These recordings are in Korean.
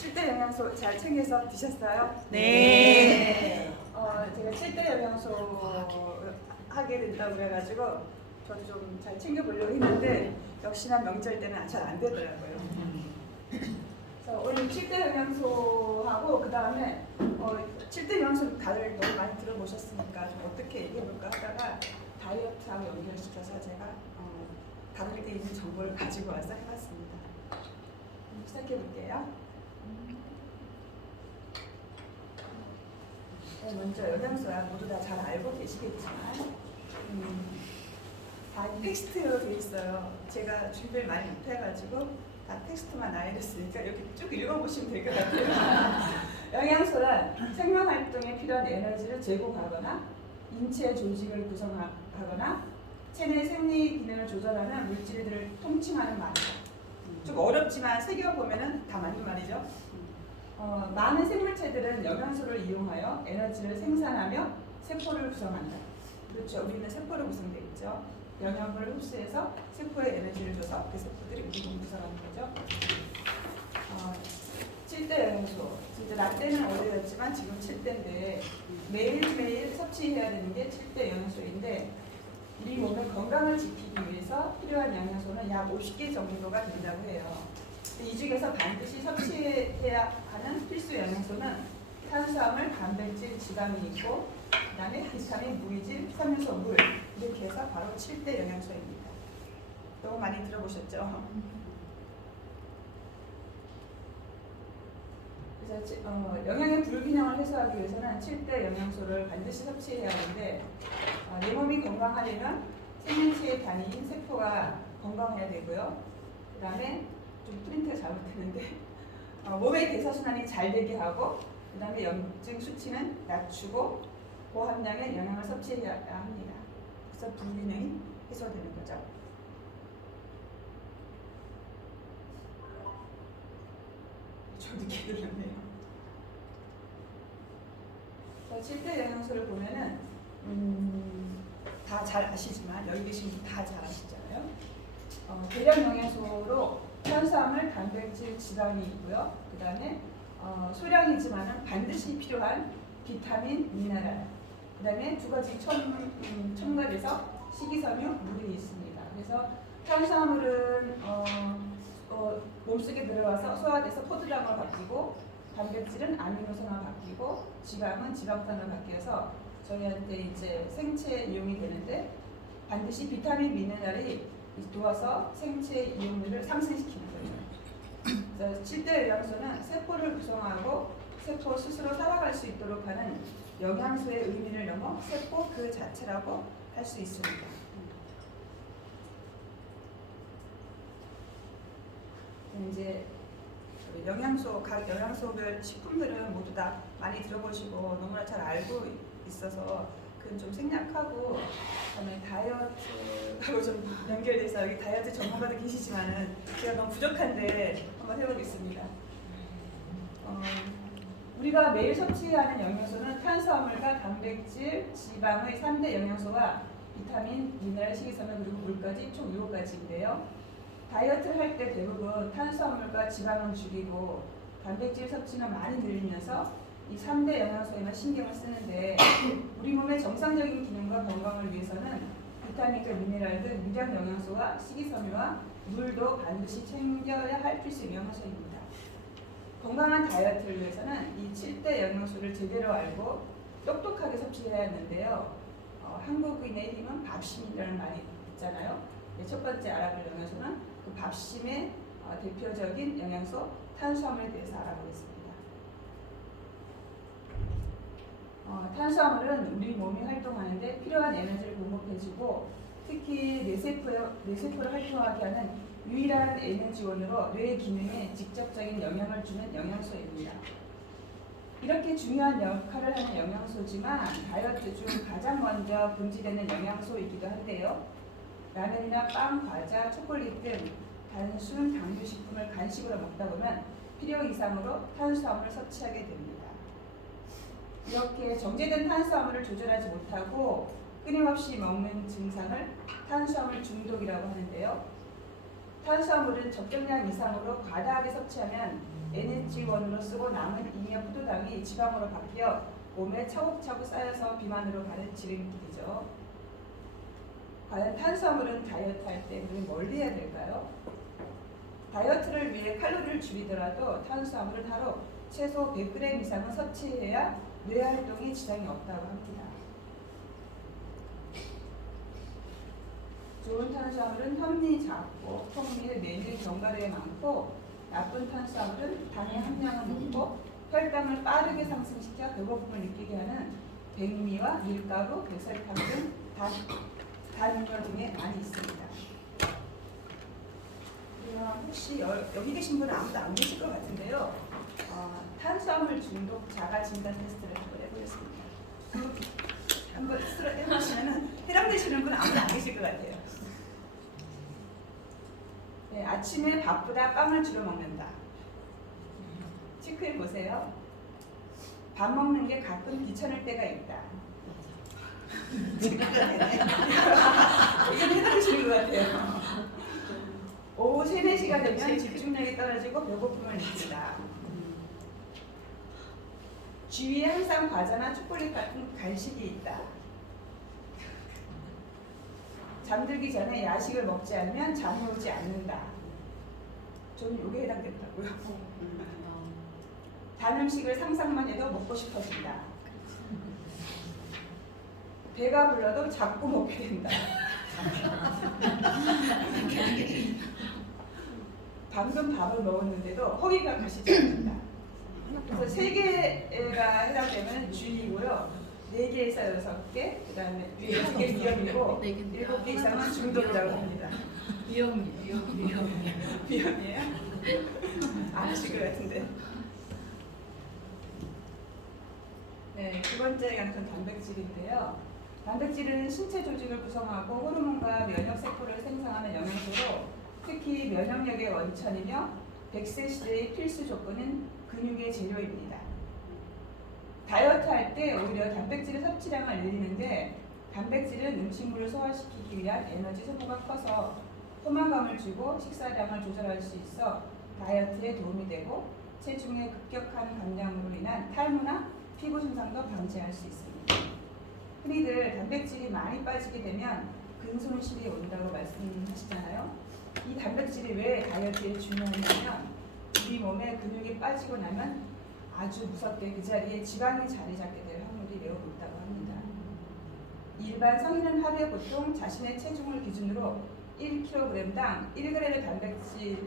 7대 영양소 잘 챙겨서 드셨어요? 네. 제가 7대 영양소 하게 된다고 그래가지고 저도 좀 잘 챙겨보려고 했는데 역시나 명절 때는 잘 안 되더라고요. 그래서 오늘 7대 영양소하고 그 다음에 7대 영양소 다들 너무 많이 들어보셨으니까 좀 어떻게 얘기해볼까 하다가 다이어트하고 연결시켜서 제가 다룰 때 있는 정보를 가지고 와서 해봤습니다. 시작해볼게요. 먼저 영양소야 모두 다 잘 알고 계시겠지만 다 텍스트로 돼 있어요. 제가 준비를 많이 못해가지고 다 텍스트만 나열했으니까 이렇게 쭉 읽어보시면 될 것 같아요. 영양소란 생명활동에 필요한 에너지를 제공하거나 인체 조직을 구성하거나 체내 생리 기능을 조절하는 물질들을 통칭하는 말이죠. 좀 어렵지만 새겨보면 다 맞는 말이죠. 많은 생물체들은 영양소를 이용하여 에너지를 생산하며 세포를 구성한다. 그렇죠. 우리는 세포로 구성되어 있죠. 영양분을 흡수해서 세포에 에너지를 줘서 그 세포들이 우리를 구성하는 거죠. 7대 영양소. 진짜 나 때는 어려웠지만 지금 7대인데 매일매일 섭취해야 되는 게 7대 영양소인데 우리 몸의 건강을 지키기 위해서 필요한 영양소는 약 50개 정도가 된다고 해요. 이 중에서 반드시 섭취해야 하는 필수 영양소는 탄수화물, 단백질, 지방이 있고 그 다음에 비타민, 무이질, 섬유소, 물 이렇게 해서 바로 7대 영양소입니다. 너무 많이 들어보셨죠? 그래서 영양의 불균형을 해소하기 위해서는 7대 영양소를 반드시 섭취해야 하는데 내 몸이 건강하려면 생명체의 단위인 세포가 건강해야 되고요. 그 다음에 좀 프린트가 잘못되는데 몸의 대사순환이 잘 되게 하고 그 다음에 염증 수치는 낮추고 고함량의 영양을 섭취해야 합니다. 그래서 불균형이 해소되는 거죠. 좀 늦게 들렸네요. 7대 영양소를 보면은 다 잘 아시지만 여기 계신 분 다 잘 아시잖아요. 대량 영양소로 탄수화물, 단백질, 지방이 있고요. 그 다음에 소량이지만은 반드시 필요한 비타민, 미네랄, 그 다음에 두 가지 첨가돼서 식이섬유, 물이 있습니다. 그래서 탄수화물은 몸속에 들어가서 소화돼서 포도당으로 바뀌고 단백질은 아미노산으로 바뀌고 지방은 지방산으로 바뀌어서 저희한테 이제 생체 이용이 되는데 반드시 비타민, 미네랄이 도와서 생체 이용률을 상승시키는 거죠. 그래서 7대 영양소는 세포를 구성하고 세포 스스로 살아갈 수 있도록 하는 영양소의 의미를 넘어 세포 그 자체라고 할 수 있습니다. 이제 각 영양소별 식품들은 모두 다 많이 들어보시고 너무나 잘 알고 있어서 그건 좀 생략하고 그다음에 다이어트하고 좀 연결돼서 여기 다이어트 전문가도 계시지만은 제가 너무 부족한데 한번 해보겠습니다. 우리가 매일 섭취하는 영양소는 탄수화물과 단백질, 지방의 3대 영양소와 비타민, 미네랄, 식이섬유 그리고 물까지 총 7가지인데요. 다이어트를 할 때 대부분 탄수화물과 지방을 줄이고 단백질 섭취는 많이 늘리면서 이 3대 영양소에만 신경을 쓰는데 우리 몸의 정상적인 기능과 건강을 위해서는 비타민과 미네랄 등 미량 영양소와 식이섬유와 물도 반드시 챙겨야 할 필수 영양소입니다. 건강한 다이어트를 위해서는 이 7대 영양소를 제대로 알고 똑똑하게 섭취해야 하는데요. 한국인의 힘은 밥심이라는 말이 있잖아요. 첫 번째 알아볼 영양소는 그 밥심의 대표적인 영양소 탄수화물에 대해서 알아보겠습니다. 탄수화물은 우리 몸이 활동하는데 필요한 에너지를 공급해주고 특히 뇌세포를 활동하게 하는 유일한 에너지원으로 뇌 기능에 직접적인 영향을 주는 영양소입니다. 이렇게 중요한 역할을 하는 영양소지만 다이어트 중 가장 먼저 금지되는 영양소이기도 한데요. 라면이나 빵, 과자, 초콜릿 등 단순 당류 식품을 간식으로 먹다 보면 필요 이상으로 탄수화물을 섭취하게 됩니다. 이렇게 정제된 탄수화물을 조절하지 못하고 끊임없이 먹는 증상을 탄수화물 중독이라고 하는데요. 탄수화물은 적정량 이상으로 과다하게 섭취하면 NH1으로 쓰고 남은 잉여 포도당이 지방으로 바뀌어 몸에 차곡차곡 쌓여서 비만으로 가는 지름길이죠. 과연 탄수화물은 다이어트 할 때 우리 뭘 해야 될까요? 다이어트를 위해 칼로리를 줄이더라도 탄수화물은 하루 최소 100g 이상은 섭취해야 뇌 활동에 지장이 없다고 합니다. 좋은 탄수화물은 함량이 작고 통밀, 메밀, 견과류에 많고 나쁜 탄수화물은 당의 함량은 높고 혈당을 빠르게 상승시켜 배고픔을 느끼게 하는 백미와 밀가루, 배설탕 등 단물 등에 많이 있습니다. 혹시 여기 계신 분은 아무도 안 계실 것 같은데요. 탄수화물 중독 자가 진단 테스트를 한번 해보겠습니다. 한번 테스트를 해보시면 해당되시는 분은 아무도 안 계실 것 같아요. 네, 아침에 밥보다 빵을 주로 먹는다. 체크해 보세요. 밥 먹는 게 가끔 귀찮을 때가 있다. 이건 해당되시는 것 같아요. 오후 3, 4시가 되면 집중력이 떨어지고 배고픔을 느낀다. 주위에 항상 과자나 초콜릿 같은 간식이 있다. 잠들기 전에 야식을 먹지 않으면 잠이 오지 않는다. 저는 이게 해당되더라고요. 단 음식을 상상만 해도 먹고 싶어진다. 배가 불러도 자꾸 먹게 된다. 방금 밥을 먹었는데도 허기가 가시지 않는다. 그래서 3개가 해당되면 주의고요. 4개에서 6개, 그 다음에 6개 위험이고 7개 이상은 중독이라고 합니다. 위험이에요. 위험이에요? 아실 것 같은데. 네, 두 번째 양성 단백질인데요. 단백질은 신체 조직을 구성하고 호르몬과 면역세포를 생성하는 영양소로 특히 면역력의 원천이며 100세 시대의 필수 조건인 근육의 재료입니다. 다이어트 할 때 오히려 단백질의 섭취량을 늘리는데 단백질은 음식물을 소화시키기 위한 에너지 소모가 커서 포만감을 주고 식사량을 조절할 수 있어 다이어트에 도움이 되고 체중의 급격한 감량으로 인한 탈모나 피부 손상도 방지할 수 있습니다. 흔히들 단백질이 많이 빠지게 되면 근손실이 온다고 말씀하시잖아요. 이 단백질이 왜 다이어트에 중요하냐면 우리 몸에 근육이 빠지고 나면 아주 무섭게 그 자리에 지방이 자리 잡게 될 확률이 매우 높다고 합니다. 일반 성인은 하루에 보통 자신의 체중을 기준으로 1kg당 1g의 단백질이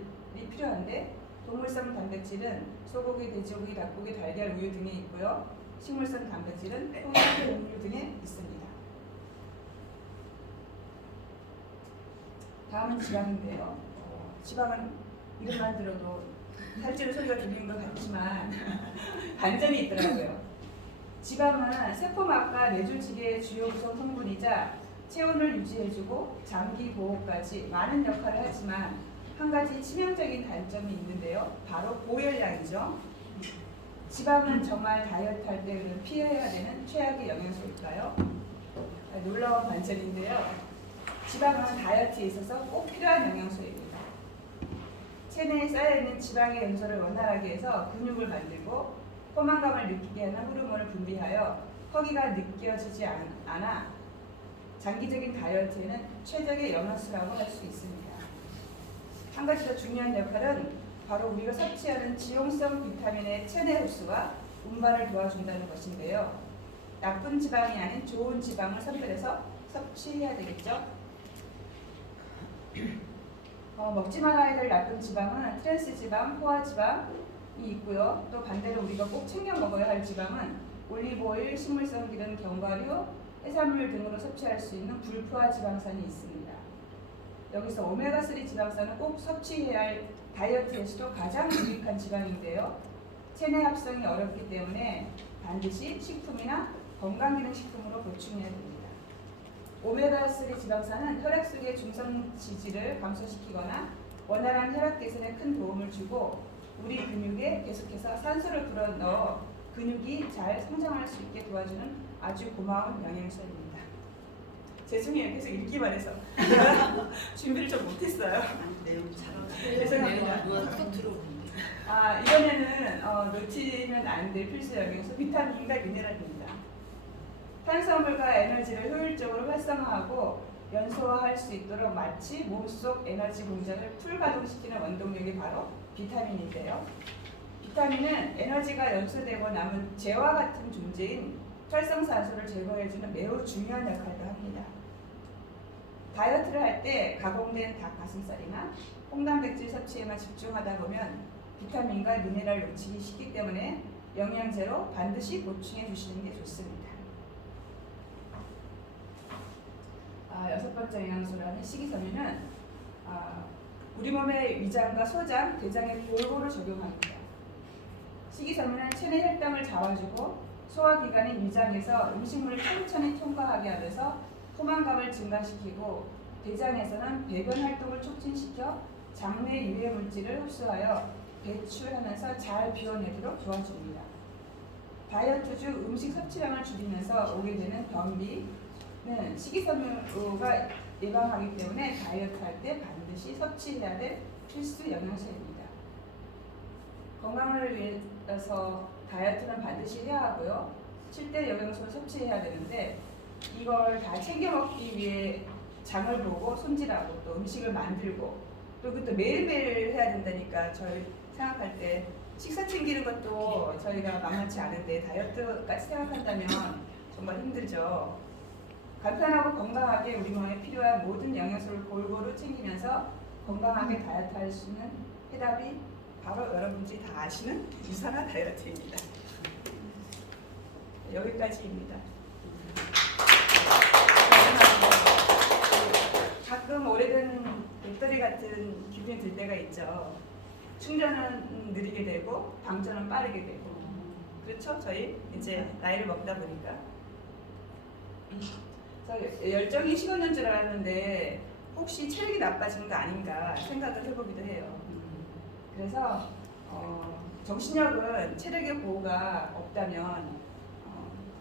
필요한데 동물성 단백질은 소고기, 돼지고기, 닭고기, 달걀, 우유 등에 있고요. 식물성 단백질은 포도, 곡류 등에 있습니다. 다음은 지방인데요. 지방은 이름만 들어도 살찌는 소리가 들리는 것 같지만 반전이 있더라고요. 지방은 세포막과 뇌졸직의 주요 구성 성분이자 체온을 유지해주고 장기 보호까지 많은 역할을 하지만 한 가지 치명적인 단점이 있는데요. 바로 고열량이죠. 지방은 정말 다이어트 할 때 피해야 되는 최악의 영양소일까요? 놀라운 반전인데요. 지방은 다이어트에 있어서 꼭 필요한 영양소입니다. 체내에 쌓여있는 지방의 염소를 원활하게 해서 근육을 만들고 포만감을 느끼게 하는 호르몬을 분비하여 허기가 느껴지지 않아 장기적인 다이어트에는 최적의 영양소라고 할 수 있습니다. 한 가지 더 중요한 역할은 바로 우리가 섭취하는 지용성 비타민의 체내 흡수와 운반을 도와준다는 것인데요. 나쁜 지방이 아닌 좋은 지방을 선별해서 섭취해야 되겠죠. 먹지 말아야 될 나쁜 지방은 트랜스 지방, 포화 지방이 있고요. 또 반대로 우리가 꼭 챙겨 먹어야 할 지방은 올리브오일, 식물성 기름, 견과류, 해산물 등으로 섭취할 수 있는 불포화 지방산이 있습니다. 여기서 오메가3 지방산은 꼭 섭취해야 할 다이어트에서도 가장 유익한 지방인데요. 체내 합성이 어렵기 때문에 반드시 식품이나 건강기능식품으로 보충해야 됩니다. 오메가3 지방산은 혈액 속의 중성 지질을 감소시키거나 원활한 혈액 개선에 큰 도움을 주고 우리 근육에 계속해서 산소를 불어넣어 근육이 잘 성장할 수 있게 도와주는 아주 고마운 영양소입니다. 죄송해요. 계속 읽기만 해서 제가 준비를 좀 못했어요. 내용 잘하고 죄송합니다. 누가 쏙 들어오는데. 이번에는 놓치면 안 될 필수 영양소 비타민과 미네랄입니다. 탄수화물과 에너지를 효율적으로 활성화하고 연소화할 수 있도록 마치 몸 속 에너지 공장을 풀 가동시키는 원동력이 바로 비타민인데요. 비타민은 에너지가 연소되고 남은 재와 같은 존재인 활성산소를 제거해주는 매우 중요한 역할도 합니다. 다이어트를 할 때 가공된 닭 가슴살이나 홍단백질 섭취에만 집중하다 보면 비타민과 미네랄을 놓치기 쉽기 때문에 영양제로 반드시 보충해 주시는 게 좋습니다. 여섯 번째 영양소라는 식이섬유는 우리 몸의 위장과 소장, 대장에 골고루 적용합니다. 식이섬유는 체내 혈당을 잡아주고 소화기관인 위장에서 음식물을 천천히 통과하게 하면서 포만감을 증가시키고 대장에서는 배변 활동을 촉진시켜 장내 유해 물질을 흡수하여 배출하면서 잘 비워내도록 도와줍니다. 다이어트 중 음식 섭취량을 줄이면서 오게 되는 변비는 식이섬유가 예방하기 때문에 다이어트 할 때 반드시 섭취해야 될 필수 영양소입니다. 건강을 위해서 다이어트는 반드시 해야 하고요. 7대 영양소를 섭취해야 되는데 이걸 다 챙겨 먹기 위해 장을 보고 손질하고 또 음식을 만들고 또 그것도 매일매일 해야 된다니까 저희 생각할 때 식사 챙기는 것도 저희가 만만치 않은데 다이어트까지 생각한다면 정말 힘들죠. 간편하고 건강하게 우리 몸에 필요한 모든 영양소를 골고루 챙기면서 건강하게 다이어트 할 수 있는 해답이 바로 여러분들이 다 아시는 유산화 다이어트입니다. 여기까지입니다. 가끔 오래된 배터리 같은 기분이 들 때가 있죠. 충전은 느리게 되고 방전은 빠르게 되고 그렇죠? 저희 이제 나이를 먹다 보니까 열정이 식었는 줄 알았는데 혹시 체력이 나빠진 거 아닌가 생각을 해보기도 해요. 그래서 정신력은 체력의 보호가 없다면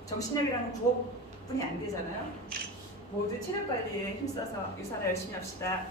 정신력이라는 구호뿐이 안 되잖아요. 모두 체력 관리에 힘써서 유산을 열심히 합시다.